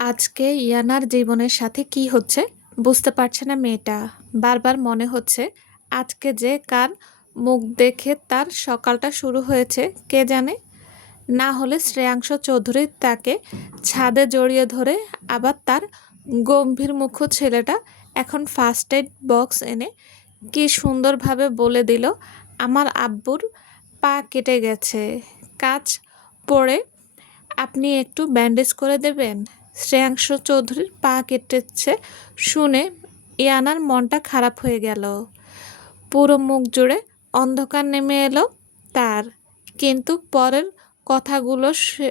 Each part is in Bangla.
আজকে ইয়ানার জীবনের সাথে কি হচ্ছে বুঝতে পারছে না মেয়েটা। বারবার মনে হচ্ছে আজকে যে কার মুখ দেখে তার সকালটা শুরু হয়েছে কে জানে। না হলে শ্রেয়াংশ চৌধুরী তাকে ছাদে জড়িয়ে ধরে আবার তার গম্ভীর মুখ ছেলেটা এখন ফার্স্ট এড বক্স এনে কি সুন্দরভাবে বলে দিল, আমার আব্বুর পা কেটে গেছে, কাজ পড়ে আপনি একটু ব্যান্ডেজ করে দেবেন। শ্রেয়াংশ চৌধুরীর পা কেটেছে শুনে ইয়ানার মনটা খারাপ হয়ে গেল। পুরো মুখ জুড়ে অন্ধকার নেমে এলো তার। কিন্তু পরের কথাগুলো সে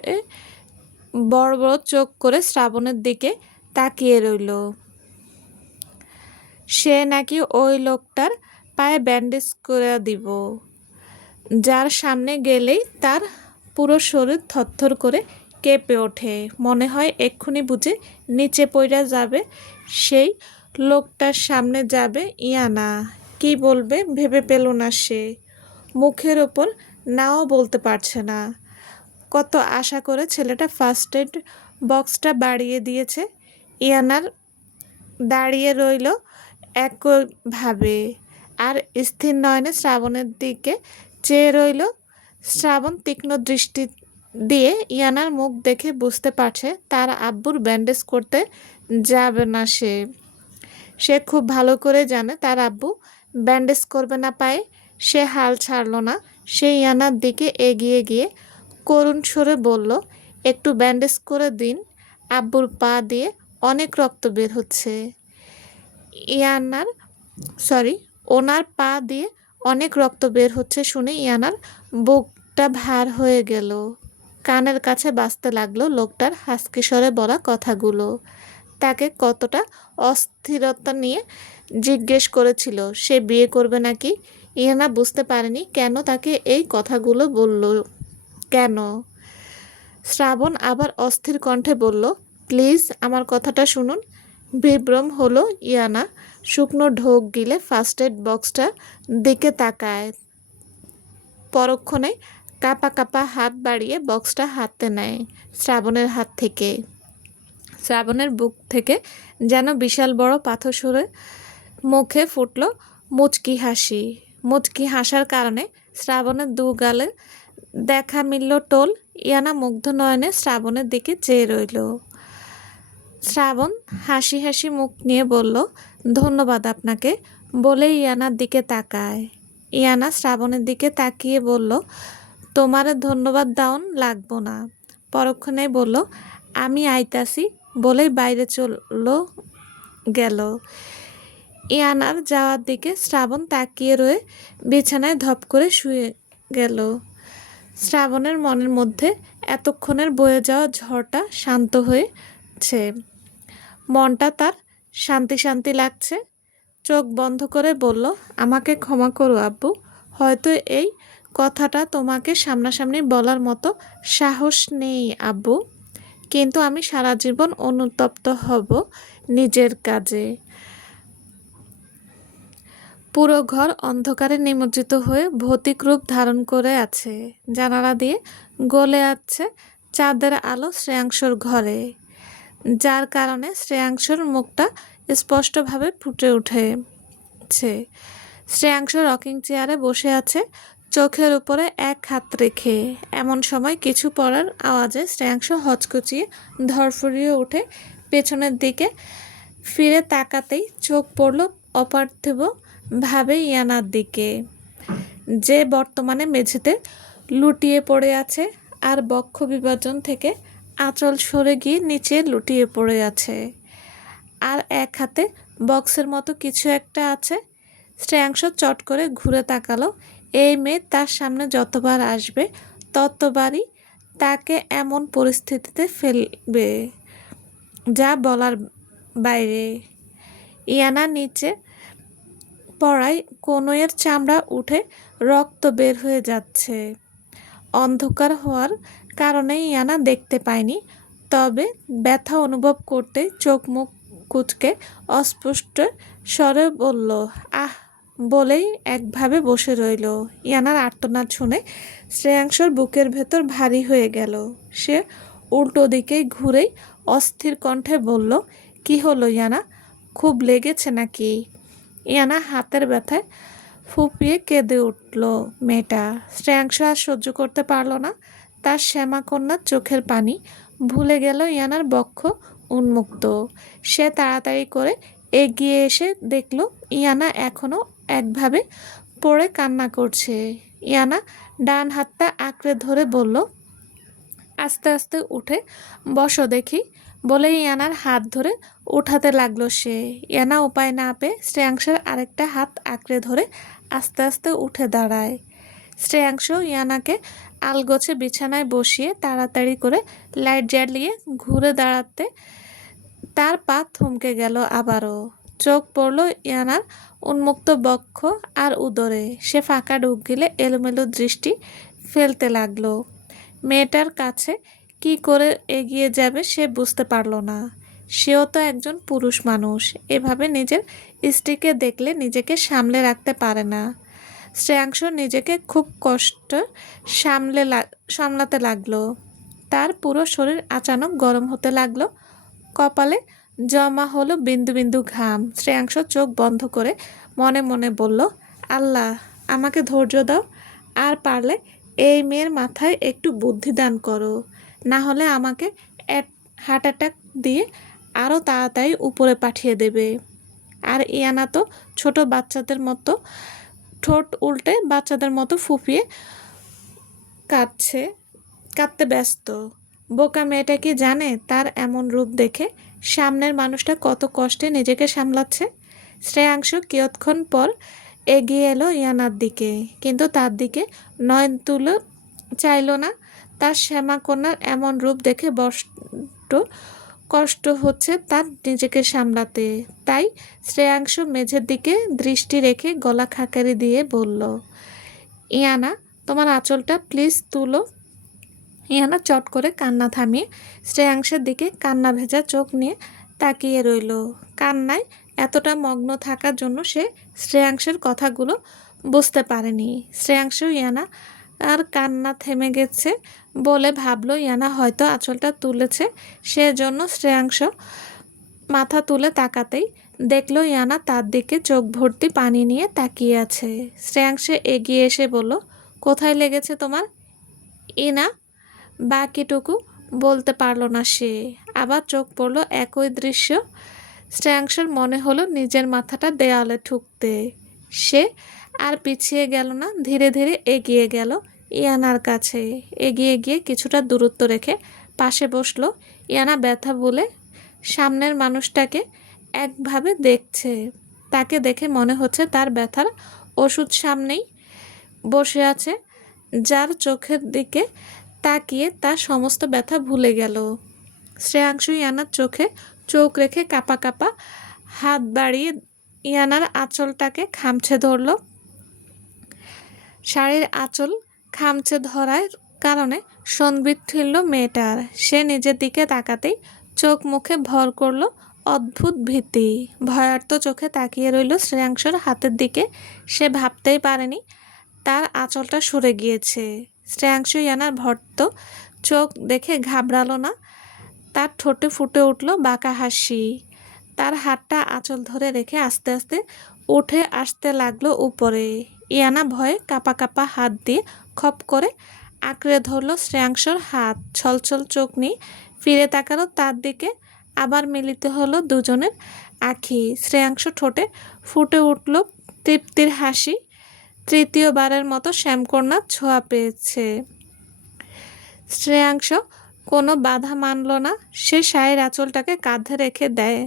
বড় বড় চোখ করে শ্রাবণের দিকে তাকিয়ে রইল। সে নাকি ওই লোকটার পায়ে ব্যান্ডেজ করে দিব, যার সামনে গেলেই তার পুরো শরীর থরথর করে কেঁপে ওঠে, মনে হয় এক্ষুনি বুঝে নিচে পড়ে যাবে। সেই লোকটার সামনে যাবে ইয়ানা, কি বলবে ভেবে পেল না সে। মুখের ওপর নাও বলতে পারছে না। কত আশা করে ছেলেটা ফার্স্ট এড বক্সটা বাড়িয়ে দিয়েছে। ইয়ানার দাঁড়িয়ে রইল একভাবে আর স্থির নয়নে শ্রাবণের দিকে চেয়ে রইল। শ্রাবণ তীক্ষ্ণ দৃষ্টি দিয়ে ইয়ানার মুখ দেখে বুঝতে পারছে তার আব্বুর ব্যান্ডেজ করতে যাবে না সে। সে খুব ভালো করে জানে তার আব্বু ব্যান্ডেজ করবে না পায়ে। সে হাল ছাড়ল না। সে ইয়ানার দিকে এগিয়ে গিয়ে করুণ সুরে বলল, একটু ব্যান্ডেজ করে দিন, আব্বুর পা দিয়ে অনেক রক্ত বের হচ্ছে। ওনার পা দিয়ে অনেক রক্ত বের হচ্ছে শুনে ইয়ানার বুকটা ভার হয়ে গেল। কানের কাছে বাজতে লাগলো লোকটার হাসকি স্বরে বলা কথাগুলো। তাকে কতটা অস্থিরতা নিয়ে জিজ্ঞেস করেছিল সে বিয়ে করবে নাকি। ইয়ানা বুঝতে পারেনি কেন তাকে এই কথাগুলো বলল। কেন? শ্রাবণ আবার অস্থির কণ্ঠে বলল, প্লিজ আমার কথাটা শুনুন। বিভ্রম হলো ইয়ানা। শুকনো ঢোক গিলে ফার্স্ট এড বক্সটা দিকে তাকায়। পরক্ষণে কাপা কাপা হাত বাড়িয়ে বক্সটা হাতে নেয় শ্রাবণের হাত থেকে। শ্রাবণের বুক থেকে যেন বিশাল বড় পাথর সরে মুখে ফুটল মুচকি হাসি। মুচকি হাসার কারণে শ্রাবণের দু গালে দেখা মিলল টোল। ইয়ানা মুগ্ধ নয়নে শ্রাবণের দিকে চেয়ে রইল। শ্রাবণ হাসি হাসি মুখ নিয়ে বলল, ধন্যবাদ আপনাকে, বলে ইয়ানার দিকে তাকায়। ইয়ানা শ্রাবণের দিকে তাকিয়ে বলল, তোমারে ধন্যবাদ দাওন লাগবো না। পরক্ষণে বলল, আমি আইতাছি বলেই বাইরে চলো গেল। ইয়ানার যাওয়ার দিকে শ্রাবণ তাকিয়ে রয়ে বিছানায় ধপ করে শুয়ে গেল। শ্রাবণের মনের মধ্যে এতক্ষণের বয়ে যাওয়া ঝড়টা শান্ত হয়েছে। মনটা তার শান্তি শান্তি লাগছে। চোখ বন্ধ করে বলল, আমাকে ক্ষমা করো আব্বু, হয়তো এই কথাটা তোমাকে সামনাসামনি বলার মতো সাহস নেই আব্বু, কিন্তু আমি সারা জীবন অনুতপ্ত হব নিজের কাজে। পুরো ঘর অন্ধকারে নিমজ্জিত হয়ে ভৌতিক রূপ ধারণ করে আছে। জানালা দিয়ে গলে আছে চাঁদের আলো শ্রেয়াংশর ঘরে, যার কারণে শ্রেয়াংশর মুখটা স্পষ্টভাবে ফুটে উঠেছে। শ্রেয়াংশ রকিং চেয়ারে বসে আছে, চোখের উপরে এক হাত রেখে। এমন সময় কিছু পড়ার আওয়াজে শ্রেয়াংশ হচকচিয়ে ধরফরিয়ে উঠে পেছনের দিকে ফিরে তাকাতেই চোখ পড়ল অপার্থিবভাবে ইয়ানার দিকে, যে বর্তমানে মেঝেতে লুটিয়ে পড়ে আছে আর বক্ষ বিভাজন থেকে আঁচল সরে গিয়ে নিচে লুটিয়ে পড়ে আছে, আর এক হাতে বক্সের মতো কিছু একটা আছে। শ্রেয়াংশ চট করে ঘুরে তাকালো। এই মেয়ে তার সামনে যতবার আসবে ততবারই তাকে এমন পরিস্থিতিতে ফেলবে যা বলার বাইরে। ইয়ানা নিচে পড়ায় কনুইয়ের চামড়া উঠে রক্ত বের হয়ে যাচ্ছে। অন্ধকার হওয়ার কারণে ইয়ানা দেখতে পায়নি, তবে ব্যথা অনুভব করতে চোখ মুখ কুচকে অস্পষ্ট স্বরে বলল, আহ বলেই একভাবে বসে রইল। ইয়ানার আর্তনাদ শুনে শ্রেয়াংশর বুকের ভেতর ভারী হয়ে গেল। সে উল্টো দিকে ঘুরেই অস্থির কণ্ঠে বলল, কি হলো ইয়ানা, খুব লেগেছে নাকি? ইয়ানা হাতের ব্যথায় ফুঁপিয়ে কেঁদে উঠল। মেয়েটা শ্রেয়াংশ আর সহ্য করতে পারল না তার শ্যামাকন্যার চোখের পানি। ভুলে গেল ইয়ানার বক্ষ উন্মুক্ত। সে তাড়াতাড়ি করে এগিয়ে এসে দেখল ইয়ানা এখনো একভাবে পড়ে কান্না করছে। ইয়ানা ডান হাতটা আঁকড়ে ধরে বলল, আস্তে আস্তে উঠে বসো দেখি, বলে ইয়ানার হাত ধরে উঠাতে লাগলো সে। ইয়ানা উপায় না পেয়ে শ্রেয়াংশের আরেকটা হাত আঁকড়ে ধরে আস্তে আস্তে উঠে দাঁড়ায়। শ্রেয়াংশ ইয়ানাকে আলগোছে বিছানায় বসিয়ে তাড়াতাড়ি করে লাইট জ্বালিয়ে ঘুরে দাঁড়াতে তার পা থমকে গেল আবারও। চোখ পড়ল ইয়ানার উন্মুক্ত বক্ষ আর উদরে। সে ফাঁকা ঢুক গিলে এলোমেলো দৃষ্টি ফেলতে লাগলো। মেয়েটার কাছে কি করে এগিয়ে যাবে সে বুঝতে পারল না। সেও তো একজন পুরুষ মানুষ, এভাবে নিজের স্ত্রীকে দেখলে নিজেকে সামলে রাখতে পারে না। শ্রেয়াংশ নিজেকে খুব কষ্ট সামলাতে লাগলো। তার পুরো শরীর আচানক গরম হতে লাগলো। কপালে জমা হলো বিন্দু বিন্দু ঘাম। শ্রেয়াংশ চোখ বন্ধ করে মনে মনে বলল, আল্লাহ আমাকে ধৈর্য দাও, আর পারলে এই মেয়ের মাথায় একটু বুদ্ধি দান করো, না হলে আমাকে হার্ট অ্যাটাক দিয়ে আরও তাড়াতাড়ি উপরে পাঠিয়ে দেবে। আর ইয়ানা তো ছোট বাচ্চাদের মতো ঠোঁট উল্টে বাচ্চাদের মতো ফুঁপিয়ে কাঁদতে ব্যস্ত। বোকা মেয়েটা কি জানে তার এমন রূপ দেখে সামনের মানুষটা কত কষ্টে নিজেকে সামলাচ্ছে? শ্রেয়াংশ কিয়ৎক্ষণ পর এগিয়ে এলো ইয়ানার দিকে, কিন্তু তার দিকে নয়ন তুলে চাইল না। তার শ্যামাকন্যার এমন রূপ দেখে বড্ড কষ্ট হচ্ছে তার নিজেকে সামলাতে। তাই শ্রেয়াংশ মেঝের দিকে দৃষ্টি রেখে গলা খাকারি দিয়ে বলল, ইয়ানা তোমার আঁচলটা প্লিজ তুলো। ইয়ানা চট করে কান্না থামিয়ে শ্রেয়াংশের দিকে কান্না ভেজা চোখ নিয়ে তাকিয়ে রইল। কান্নায় এতটা মগ্ন থাকার জন্য সে শ্রেয়াংশের কথাগুলো বুঝতে পারেনি। শ্রেয়াংশ ইয়ানা আর কান্না থেমে গেছে বলে ভাবলো ইয়ানা হয়তো আঁচলটা তুলেছে, সেজন্য শ্রেয়াংশ মাথা তুলে তাকাতেই দেখলো ইয়ানা তার দিকে চোখ ভর্তি পানি নিয়ে তাকিয়ে আছে। শ্রেয়াংশে এগিয়ে এসে বলল, কোথায় লেগেছে তোমার? ইনা বাকিটুকু বলতে পারল না সে। আবার চোখ পড়ল একই দৃশ্য। শ্রেয়াংশের মনে হলো নিজের মাথাটা দেয়ালে ঠুকতে। সে আর পিছিয়ে গেল না, ধীরে ধীরে এগিয়ে গেল ইয়ানার কাছে। এগিয়ে গিয়ে কিছুটা দূরত্ব রেখে পাশে বসলো। ইয়ানা ব্যথা বলে সামনের মানুষটাকে একভাবে দেখছে। তাকে দেখে মনে হচ্ছে তার ব্যথার ওষুধ সামনেই বসে আছে, যার চোখের দিকে তাকিয়ে তার সমস্ত ব্যথা ভুলে গেল। শ্রেয়াংশ ইয়ানার চোখে চোখ রেখে কাঁপা কাঁপা হাত বাড়িয়ে ইয়ানার আঁচলটাকে খামছে ধরল। শাড়ির আঁচল খামছে ধরার কারণে সংবিত ঠেলল মেয়েটার। সে নিজের দিকে তাকাতেই চোখ মুখে ভর করল অদ্ভুত ভীতি। ভয়ার্ত চোখে তাকিয়ে রইল শ্রেয়াংশর হাতের দিকে। সে ভাবতেই পারেনি তার আঁচলটা সরে গিয়েছে। শ্রেয়াংশ ইয়ানার ভর্ত চোখ দেখে ঘাবড়ালো না। তার ঠোঁটে ফুটে উঠল বাঁকা হাসি। তার হাতটা আঁচল ধরে রেখে আস্তে আস্তে উঠে আসতে লাগলো উপরে। ইয়ানা ভয়ে কাঁপা কাঁপা হাত দিয়ে খপ করে আঁকড়ে ধরল শ্রেয়াংশর হাত। ছলছল চোখ নিয়ে ফিরে তাকালো তার দিকে। আবার মিলিত হলো দুজনের আঁখি। শ্রেয়াংশ ঠোঁটে ফুটে উঠল তৃপ্তির হাসি। তৃতীয়বারের মতো শ্যামকন্যার ছোঁয়া পেয়েছে। শ্রেয়াংশ কোনো বাধা মানল না। সে শাড়ির আঁচলটাকে কাঁধে রেখে দেয়।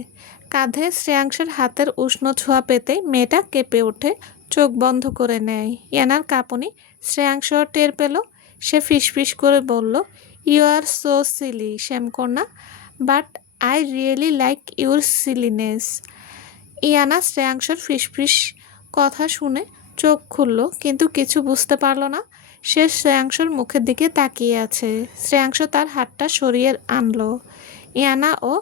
কাঁধে শ্রেয়াংশের হাতের উষ্ণ ছোঁয়া পেতেই মেয়েটা কেঁপে ওঠে, চোখ বন্ধ করে নেয়। ইয়ানার কাঁপুনি শ্রেয়াংশ টের পেল। সে ফিসফিস করে বলল, ইউ আর সো সিলি শ্যামকন্যা, but I really like your silliness. ইয়ানা শ্রেয়াংশর ফিসফিস কথা শুনে চোখ খুলল, কিন্তু কিছু বুঝতে পারল না। সে শ্রেয়াংশর মুখের দিকে তাকিয়ে আছে। শ্রেয়াংশ তার হাতটা সরিয়ে আনলো। ইয়ানা ও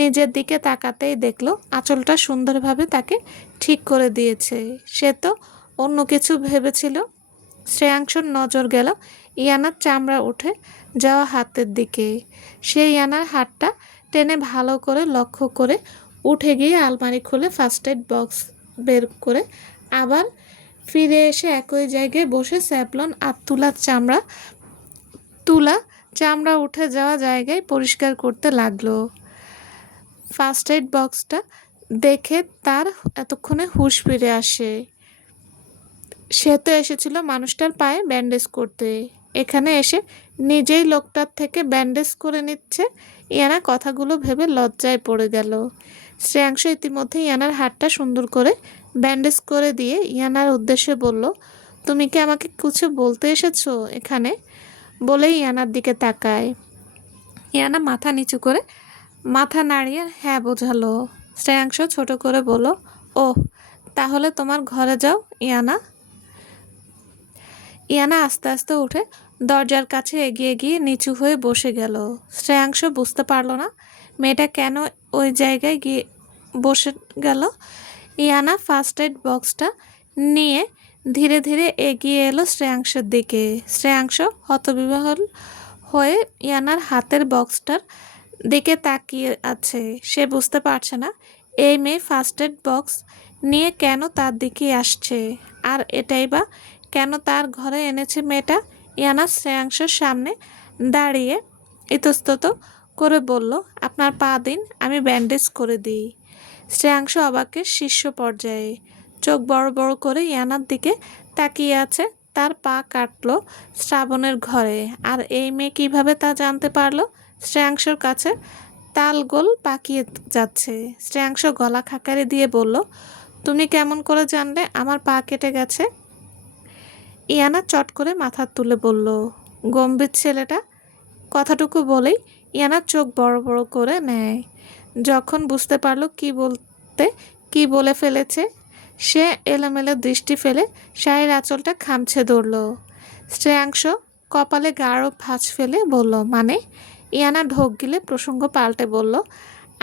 নিজের দিকে তাকাতেই দেখলো আঁচলটা সুন্দরভাবে তাকে ঠিক করে দিয়েছে। সে তো অন্য কিছু ভেবেছিল। শ্রেয়াংশর নজর গেল ইয়ানার চামড়া উঠে যাওয়া হাতের দিকে। সে ইয়ানার হাতটা টেনে ভালো করে লক্ষ্য করে উঠে গিয়ে আলমারি খুলে ফার্স্ট এড বক্স বের করে আবার ফিরে এসে একই জায়গায় বসে স্যাভলন আর তুলা চামড়া উঠে যাওয়া জায়গায় পরিষ্কার করতে লাগলো। ফার্স্ট এড বক্সটা দেখে তার এতক্ষণে হুঁশ ফিরে আসে। সে তো এসেছিল মানুষটার পায়ে ব্যান্ডেজ করতে, এখানে এসে নিজেই লোকটার থেকে ব্যান্ডেজ করে নিচ্ছে। ইয়ানা কথাগুলো ভেবে লজ্জায় পড়ে গেল। শ্রেয়াংশ ইতিমধ্যে ইয়ানার হাতটা সুন্দর করে ব্যান্ডেজ করে দিয়ে ইয়ানার উদ্দেশ্যে বলল, তুমি কি আমাকে কিছু বলতে এসেছো এখানে? বলেই ইয়ানার দিকে তাকায়। ইয়ানা মাথা নিচু করে মাথা নাড়িয়ে হ্যাঁ বোঝালো। শ্রেয়াংশ ছোট করে বলল, ও তাহলে তোমার ঘরে যাও ইয়ানা। ইয়ানা আস্তে আস্তে উঠে দরজার কাছে এগিয়ে গিয়ে নিচু হয়ে বসে গেল। শ্রেয়াংশ বুঝতে পারল না মেয়েটা কেন ওই জায়গায় গিয়ে বসে গেল। ইয়ানা ফার্স্ট এড বক্সটা নিয়ে ধীরে ধীরে এগিয়ে এলো শ্রেয়াংশের দিকে। শ্রেয়াংশ হতবিহ্বল হয়ে ইয়ানার হাতের বক্সটার দিকে তাকিয়ে আছে। সে বুঝতে পারছে না এই মেয়ে ফার্স্ট এড বক্স নিয়ে কেন তার দিকে আসছে, আর এটাই বা কেন তার ঘরে এনেছে মেয়েটা। ইয়ানা শ্রেয়াংশের সামনে দাঁড়িয়ে ইতস্তত করে বলল, আপনার পা দিন, আমি ব্যান্ডেজ করে দিই। শ্রেয়াংশ অবাকের শীর্ষ পর্যায়ে চোখ বড় বড় করে ইয়ানার দিকে তাকিয়ে আছে। তার পা কাটলো শ্রাবণের ঘরে, আর এই মেয়ে কিভাবে তা জানতে পারলো? শ্রেয়াংশর কাছে তালগোল পাকিয়ে যাচ্ছে। শ্রেয়াংশ গলা খাকারি দিয়ে বলল, তুমি কেমন করে জানলে আমার পা কেটে গেছে? ইয়ানা চট করে মাথা তুলে বলল, গম্ভীর ছেলেটা। কথাটুকু বলেই ইয়ানার চোখ বড় বড় করে নেয়। যখন বুঝতে পারলো কি বলে ফেলেছে, সে এলোমেলো দৃষ্টি ফেলে শাড়ির আঁচলটা খামছে ধরল। শ্রেয়াংশ কপালে গাঢ় ভাঁজ ফেলে বলল, মানে? ইয়ানা ঢোক গিলে প্রসঙ্গ পাল্টে বলল,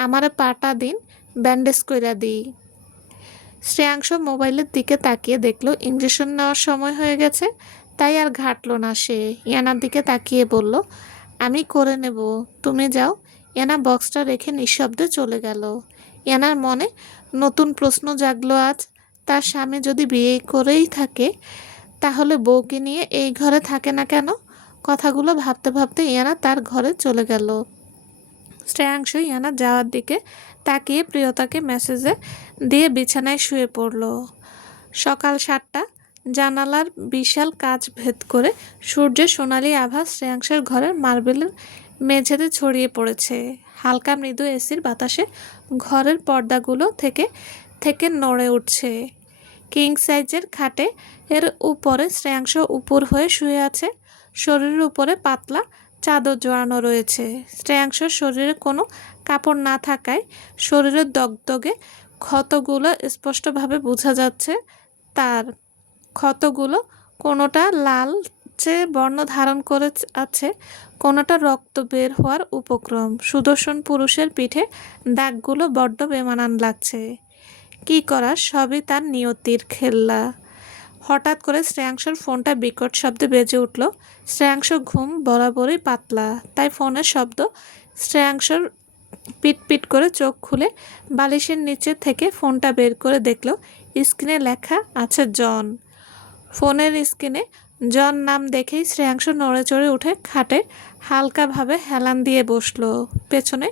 আমারে পাটা দিন, ব্যান্ডেজ কইরা দিই। শ্রেয়াংশ মোবাইলের দিকে তাকিয়ে দেখলো ইঞ্জেকশন নেওয়ার সময় হয়ে গেছে, তাই আর ঘাটলো না সে। ইয়ানার দিকে তাকিয়ে বলল, আমি করে নেব, তুমি যাও। ইয়ানা বক্সটা রেখে নিঃশব্দে চলে গেল। ইয়ানার মনে নতুন প্রশ্ন জাগলো আজ। তার স্বামী যদি বিয়ে করেই থাকে, তাহলে বউকে নিয়ে এই ঘরে থাকে না কেন? কথাগুলো ভাবতে ভাবতে ইয়ানা তার ঘরে চলে গেল। শ্রেয়াংশ ইয়ানা যাওয়ার দিকে তাকিয়ে প্রিয়তাকে মেসেজে দিয়ে বিছানায় শুয়ে পড়ল। সকাল 7টা। জানালার বিশাল কাচ ভেদ করে সূর্যের সোনালি আভা শ্রেয়াংশের ঘরের মার্বেলের মেঝেতে ছড়িয়ে পড়েছে। হালকা মৃদু এসির বাতাসে ঘরের পর্দাগুলো থেকে থেকে নড়ে উঠছে। কিং সাইজের খাটে এর উপরে শ্রেয়াংশ উপর হয়ে শুয়ে আছে। শরীরের উপরে পাতলা চাদর জড়ানো রয়েছে। শ্রেয়াংশর শরীরে কোনো কাপড় না থাকায় শরীরের দগদগে ক্ষতগুলো স্পষ্টভাবে বোঝা যাচ্ছে। তার ক্ষতগুলো কোনোটা লালচে বর্ণ ধারণ করে আছে, কোনোটা রক্ত বের হওয়ার উপক্রম। সুদর্শন পুরুষের পিঠে দাগগুলো বড্ড বেমানান লাগছে। কি করার, সবই তার নিয়তির খেলা। হঠাৎ করে শ্রেয়াংশর ফোনটা বিকট শব্দে বেজে উঠল। শ্রেয়াংশ ঘুম বরাবরই পাতলা, তাই ফোনের শব্দ শ্রেয়াংশর পিট করে চোখ খুলে বালিশের নিচে থেকে ফোনটা বের করে দেখল স্ক্রিনে লেখা আছে জন। ফোনের স্ক্রিনে জন নাম দেখেই শ্রেয়াংশ নড়ে চড়ে উঠে খাটে হালকাভাবে হেলান দিয়ে বসলো। পেছনে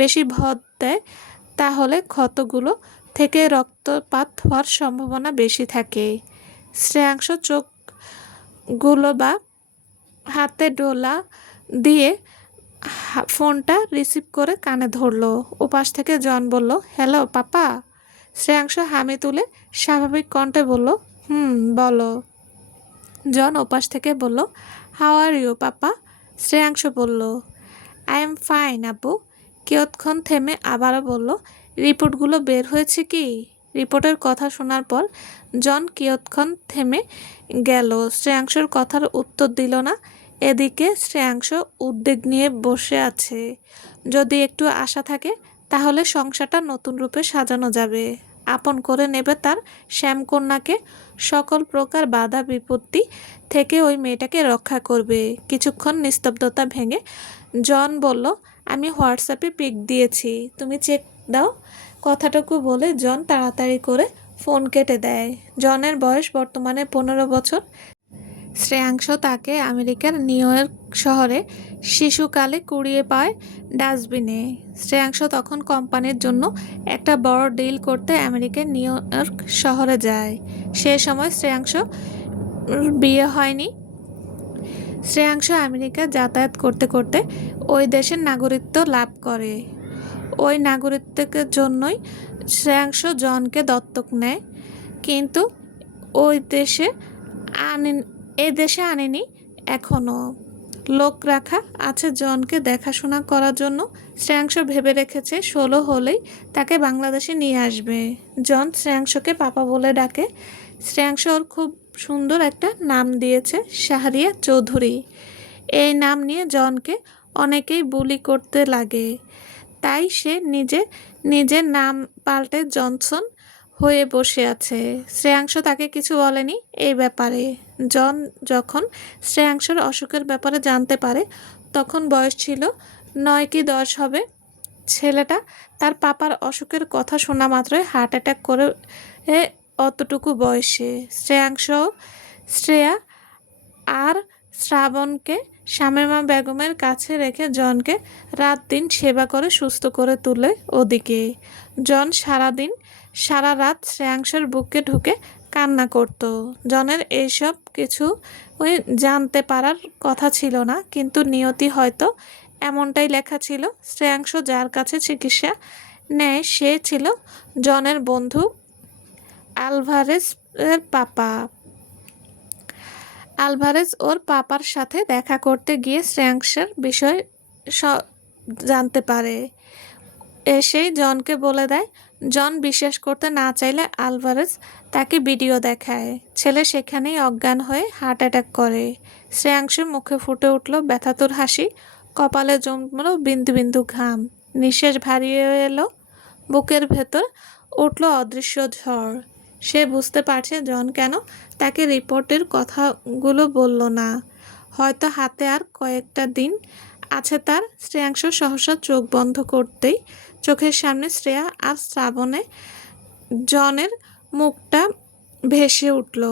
বেশি ভর দেয়, তাহলে ক্ষতগুলো থেকে রক্তপাত হওয়ার সম্ভাবনা বেশি থাকে। শ্রেয়াংশ চোখগুলো বা হাতে ডোলা দিয়ে ফোনটা রিসিভ করে কানে ধরলো। ওপাশ থেকে জন বলল, হ্যালো পাপা। শ্রেয়াংশ হামি তুলে স্বাভাবিক কণ্ঠে বলল, বলো। জন ওপাশ থেকে বলল, how are you papa? Shreyansh বলল, আই এম ফাইন আব্বু। কিয়ৎক্ষণ থেমে আবারও বলল, রিপোর্টগুলো বের হয়েছে কি? রিপোর্টের কথা শোনার পর জন কিয়ৎক্ষণ থেমে গেল। শ্রেয়াংশর কথার উত্তর দিল না। এদিকে শ্রেয়াংশ উদ্বেগ নিয়ে বসে আছে। যদি একটু আশা থাকে তাহলে সংসারটা নতুন রূপে সাজানো যাবে। আপন করে নেবে তার শ্যামকন্যাকে, সকল প্রকার বাধা বিপত্তি থেকে ওই মেয়েটাকে রক্ষা করবে। কিছুক্ষণ নিস্তব্ধতা ভেঙে জন বলল, আমি হোয়াটসঅ্যাপে পিক দিয়েছি, তুমি চেক দাও। কথাটুকু বলে জন তাড়াতাড়ি করে ফোন কেটে দেয়। জনের বয়স বর্তমানে 15 বছর। শ্রেয়াংশ তাকে আমেরিকার নিউ ইয়র্ক শহরে শিশুকালে কুড়িয়ে পায় ডাস্টবিনে। শ্রেয়াংশ তখন কোম্পানির জন্য একটা বড় ডিল করতে আমেরিকার নিউ ইয়র্ক শহরে যায়। সে সময় শ্রেয়াংশ বিয়ে হয়নি। শ্রেয়াংশ আমেরিকা যাতায়াত করতে করতে ওই দেশের নাগরিকত্ব লাভ করে। ওই নাগরিকত্বের জন্যই শ্রেয়াংশ জনকে দত্তক নেয়, কিন্তু ওই দেশে দেশে আনেনি। এখনও লোক রাখা আছে জনকে দেখাশোনা করার জন্য। শ্রেয়াংশ ভেবে রেখেছে 16 হলেই তাকে বাংলাদেশে নিয়ে আসবে। জন শ্রেয়াংশকে পাপা বলে ডাকে। শ্রেয়াংশ ওর খুব সুন্দর একটা নাম দিয়েছে, শাহরিয়া চৌধুরী। এই নাম নিয়ে জনকে অনেকেই বুলি করতে লাগে, তাই সে নিজের নাম পাল্টে জনসন হয়ে বসে আছে। শ্রেয়াংশ তাকে কিছু বলেনি এই ব্যাপারে। জন যখন শ্রেয়াংশর অসুখের ব্যাপারে জানতে পারে তখন বয়স ছিল 9 কি 10 হবে। ছেলেটা তার পাপার অসুখের কথা শোনা মাত্রই হার্ট অ্যাটাক করে অতটুকু বয়সে। শ্রেয়া আর শ্রাবণকে শামীমা বেগমের কাছে রেখে জনকে রাত দিন সেবা করে সুস্থ করে তুলে। ওদিকে জন সারা রাত শ্রেয়াংশের বুকে ঢুকে কান্না করত। জনের এইসব কিছু ওই জানতে পারার কথা ছিল না, কিন্তু নিয়তি হয়তো এমনটাই লেখা ছিল। শ্রেয়াংশ যার কাছে চিকিৎসা নেয় সে ছিল জনের বন্ধু আলভারেজের পাপা। আলভারেজ ওর পাপার সাথে দেখা করতে গিয়ে শ্রেয়াংশের বিষয় জানতে পারে। এসেই জনকে বলে দেয়। জন বিশ্বাস করতে না চাইলে আলভারেজ তাকে ভিডিও দেখায়। ছেলে সেখানেই অজ্ঞান হয়ে হার্ট অ্যাটাক করে। শ্রেয়াংশের মুখে ফুটে উঠল ব্যথাতুর হাসি, কপালে জমল বিন্দু বিন্দু ঘাম, নিঃশ্বাস ভারী এলো, বুকের ভেতর উঠল অদৃশ্য ঝড়। সে বুঝতে পারছে জন কেন তাকে রিপোর্টের কথাগুলো বলল না। হয়তো হাতে আর কয়েকটা দিন আছে তার। শ্রেয়াংশ সহসা চোখ বন্ধ করতেই চোখের সামনে শ্রেয়া আর শ্রাবণে জনের মুখটা ভেসে উঠল।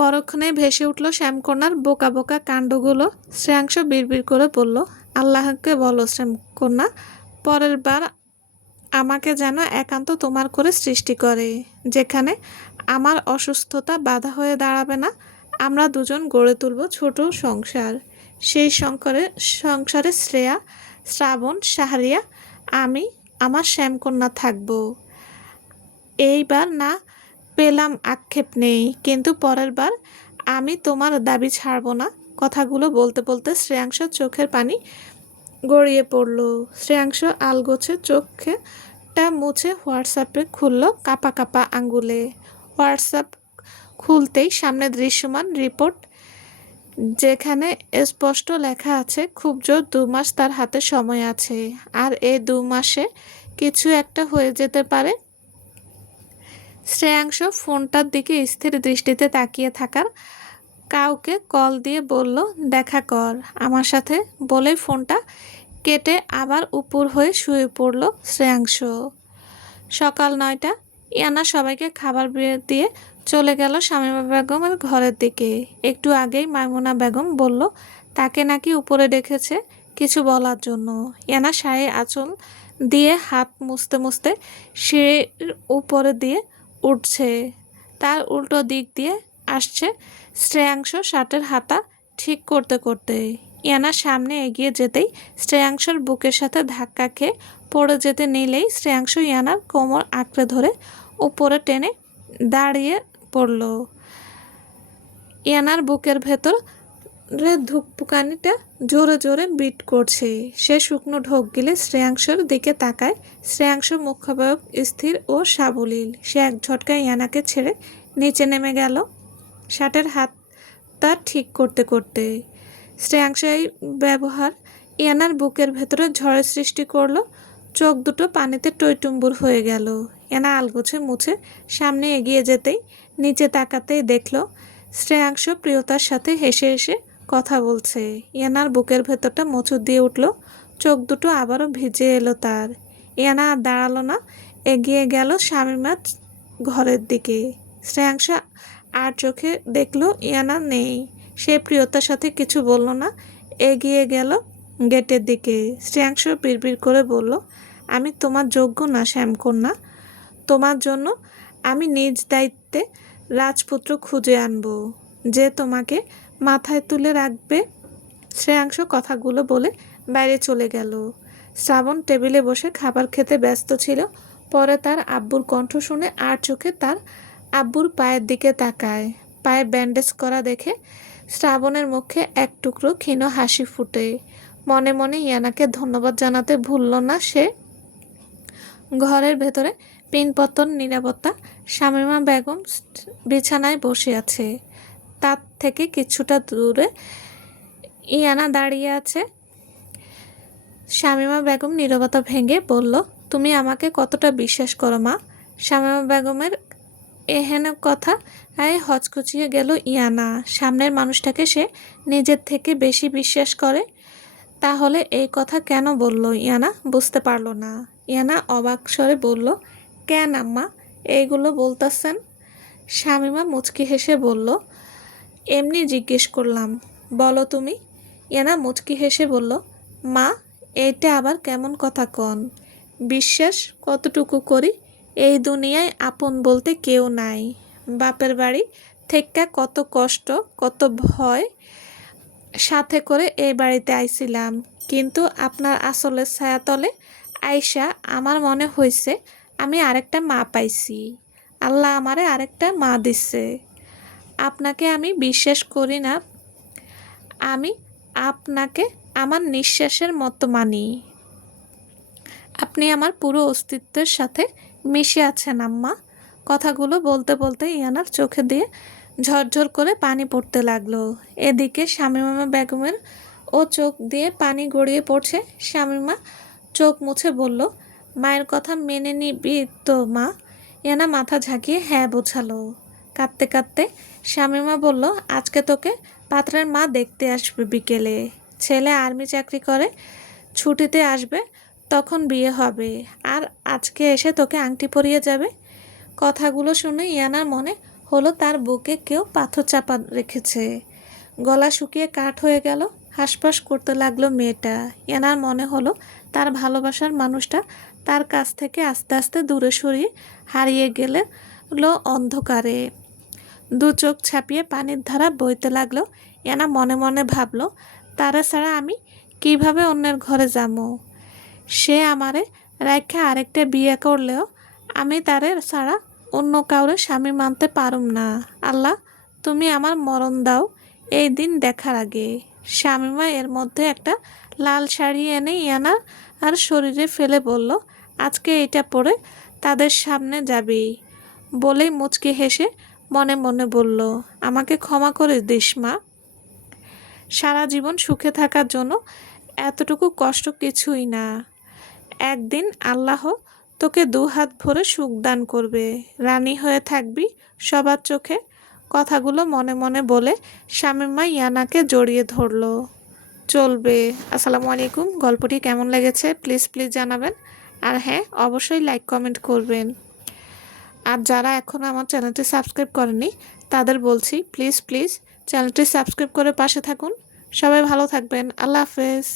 পরক্ষণে ভেসে উঠল শ্যামকন্যার বোকা বোকা কাণ্ডগুলো। শ্রেয়াংশ বিড়বিড় করে বলল, আল্লাহকে বলো শ্যামকন্যা, পরের বার আমাকে যেন একান্ত তোমার করে সৃষ্টি করে, যেখানে আমার অসুস্থতা বাধা হয়ে দাঁড়াবে না। আমরা দুজন গড়ে তুলব ছোট সংসার। সেই সংসারে শ্রেয়া, শ্রাবণ, শাহরিয়া, আমি, আমার শ্যামকন্যা থাকব। এইবার না পেলাম আক্ষেপ নেই, কিন্তু পরের বার আমি তোমার দাবি ছাড়ব না। কথাগুলো বলতে বলতে শ্রেয়াংশের চোখের পানি গড়িয়ে পড়ল। শ্রেয়াংশ আলগোছে চোখটা মুছে হোয়াটসঅ্যাপে খুলল কাঁপা কাঁপা আঙ্গুলে। হোয়াটসঅ্যাপ খুলতেই সামনে দৃশ্যমান রিপোর্ট, যেখানে স্পষ্ট লেখা আছে খুব জোর 2 মাস তার হাতে সময় আছে, আর এই 2 মাসে কিছু একটা হয়ে যেতে পারে। শ্রেয়াংশ ফোনটার দিকে স্থির দৃষ্টিতে তাকিয়ে থাকার কাউকে কল দিয়ে বলল, দেখা কর আমার সাথে, বলেই ফোনটা কেটে আবার উপুর হয়ে শুয়ে পড়ল শ্রেয়াংশ। সকাল 9টা। ইয়ানা সবাইকে খাবার দিয়ে চলে গেল শামীমা বেগমের ঘরের দিকে। একটু আগেই মাইমুনা বেগম বলল তাকে নাকি উপরে ডেকেছে কিছু বলার জন্য। ইয়ানা শাড়ির আঁচল দিয়ে হাত মুছতে মুছতে সিঁড়ির উপরে দিয়ে উঠছে। তার উল্টো দিক দিয়ে আসছে শ্রেয়াংশ শার্টের হাতা ঠিক করতে করতে। ইয়ানা সামনে এগিয়ে যেতেই শ্রেয়াংশর বুকের সাথে ধাক্কা খেয়ে পড়ে যেতে নিলেই শ্রেয়াংশ ইয়ানার কোমর আঁকড়ে ধরে উপরে টেনে দাঁড়িয়ে পড়ল। ইয়ানার বুকের ভেতরে ধুকপুকানিটা জোরে জোরে বিট করছে। সে শুকনো ঢোক গিলে শ্রেয়াংশর দিকে তাকায়। শ্রেয়াংশ মুখাবয়ব স্থির ও সাবলীল। সে এক ঝটকায় ইয়ানাকে ছেড়ে নিচে নেমে গেল শার্টের হাতটা ঠিক করতে করতে। শ্রেয়াংশ এই ব্যবহার ইয়ানার বুকের ভেতরে ঝড়ের সৃষ্টি করলো। চোখ দুটো পানিতে টইটুম্বুর হয়ে গেল। ইয়ানা আলগোছে মুছে সামনে এগিয়ে যেতেই নিচে তাকাতেই দেখল শ্রেয়াংশ প্রিয়তার সাথে হেসে হেসে কথা বলছে। ইয়ানার বুকের ভেতরটা মোচড় দিয়ে উঠল, চোখ দুটো আবারও ভিজে এলো তার। ইয়ানা আর দাঁড়ালো না, এগিয়ে গেল শামীমার ঘরের দিকে। শ্রেয়াংশ আর চোখে দেখল ইয়ানা নেই। সে প্রিয়তার সাথে কিছু বলল না, এগিয়ে গেল গেটের দিকে। শ্রেয়াংশ বিড়বিড় করে বলল, আমি তোমার যোগ্য না শ্যামকন্যা। তোমার জন্য আমি নিজ দায়িত্বে রাজপুত্র খুঁজে আনব, যে তোমাকে মাথায় তুলে রাখবে। শ্রেয়াংশ কথাগুলো বলে বাইরে চলে গেল। শ্রাবণ টেবিলে বসে খাবার খেতে ব্যস্ত ছিল। পরে তার আব্বুর কণ্ঠ শুনে আর চোখে তার আব্বুর পায়ের দিকে তাকায়। পায়ে ব্যান্ডেজ করা দেখে শ্রাবণের মুখে এক টুকরো ক্ষীণ হাসি ফুটে। মনে মনে ইয়ানাকে ধন্যবাদ জানাতে ভুলল না সে। ঘরের ভেতরে পিনপতন নিরাপত্তা। শামীমা বেগম বিছানায় বসে আছে। তার থেকে কিছুটা দূরে ইয়ানা দাঁড়িয়ে আছে। শামীমা বেগম নীরবতা ভেঙে বলল, তুমি আমাকে কতটা বিশ্বাস করো মা? শামীমা বেগমের এহেন কথা হচকুচিয়ে গেল ইয়ানা। সামনের মানুষটাকে সে নিজের থেকে বেশি বিশ্বাস করে, তাহলে এই কথা কেন বলল ইয়ানা বুঝতে পারল না। ইয়ানা অবাক স্বরে বলল, কেন আম্মা এইগুলো বলতেছেন? শামীমা মুচকি হেসে বলল, এমনি জিজ্ঞেস করলাম, বলো তুমি। ইয়ানা মুচকি হেসে বলল, মা এইটা আবার কেমন কথা কন? বিশ্বাস কতটুকু করি? এই দুনিয়ায় আপন বলতে কেউ নাই। বাপের বাড়ি থেকে কত কষ্ট কত ভয় সাথে করে এই বাড়িতে আইছিলাম, কিন্তু আপনার আসলের ছায়াতলে আইসা আমার মনে হয়েছে আমি আরেকটা মা পাইছি। আল্লাহ আমারে আরেকটা মা দিচ্ছে। আপনাকে আমি বিশ্বাস করি না, আমি আপনাকে আমার নিঃশ্বাসের মতো মানি। আপনি আমার পুরো অস্তিত্বের সাথে মিশে আছেন আম্মা। কথাগুলো বলতে বলতে ইয়ানার চোখে দিয়ে ঝরঝর করে পানি পড়তে লাগলো। এদিকে শামীমা বেগমের ও চোখ দিয়ে পানি গড়িয়ে পড়ছে। শামীমা চোখ মুছে বলল, মায়ের কথা মেনে নিবি তো মা? ইয়ানা মাথা ঝাঁকিয়ে হ্যাঁ বোঝালো। কাঁদতে কাঁদতে শামীমা বলল, আজকে তোকে পাত্রের মা দেখতে আসবে বিকেলে। ছেলে আর্মি চাকরি করে, ছুটিতে আসবে, তখন বিয়ে হবে, আর আজকে এসে তোকে আংটি পরিয়ে যাবে। কথাগুলো শুনে ইয়ানার মনে হলো তার বুকে কেউ পাথর চাপা রেখেছে। গলা শুকিয়ে কাঠ হয়ে গেল। হাঁসফাঁস করতে লাগলো মেয়েটা। ইয়ানার মনে হলো তার ভালোবাসার মানুষটা তার কাছ থেকে আস্তে আস্তে দূরে সরিয়ে হারিয়ে গেল অন্ধকারে। দু চোখ ছাপিয়ে পানির ধারা বইতে লাগলো। ইয়ানা মনে মনে ভাবলো, তারা ছাড়া আমি কিভাবে অন্যের ঘরে যাবো? সে আমারে রাইখা আরেকটা বিয়ে করলেও আমি তারে ছাড়া অন্য কাউরে স্বামী মানতে পারুম না। আল্লাহ, তুমি আমার মরণ দাও এই দিন দেখার আগে। শামীমা এর মধ্যে একটা লাল শাড়ি এনে ইয়ানার আর শরীরে ফেলে বলল, আজকে এটা পরে তাদের সামনে যাবি। বলেই মুচকি হেসে মনে মনে বলল, আমাকে ক্ষমা করে দিস মা। সারা জীবন সুখে থাকার জন্য এতটুকু কষ্ট কিছুই না। একদিন আল্লাহ তোকে দু হাত ভরে সুখ দান করবে, রানী হয়ে থাকবি সবার চোখে। কথাগুলো মনে মনে বলে শামীমা ইয়ানাকে জড়িয়ে ধরল। চলবে। আসসালামু আলাইকুম। গল্পটি কেমন লেগেছে প্লিজ জানাবেন। আর হ্যাঁ, অবশ্যই লাইক কমেন্ট করবেন। আর যারা এখনও আমার চ্যানেলটি সাবস্ক্রাইব করেনি তাদের বলছি প্লিজ চ্যানেলটি সাবস্ক্রাইব করে পাশে থাকুন। সবাই ভালো থাকবেন। আল্লাহ হাফেজ।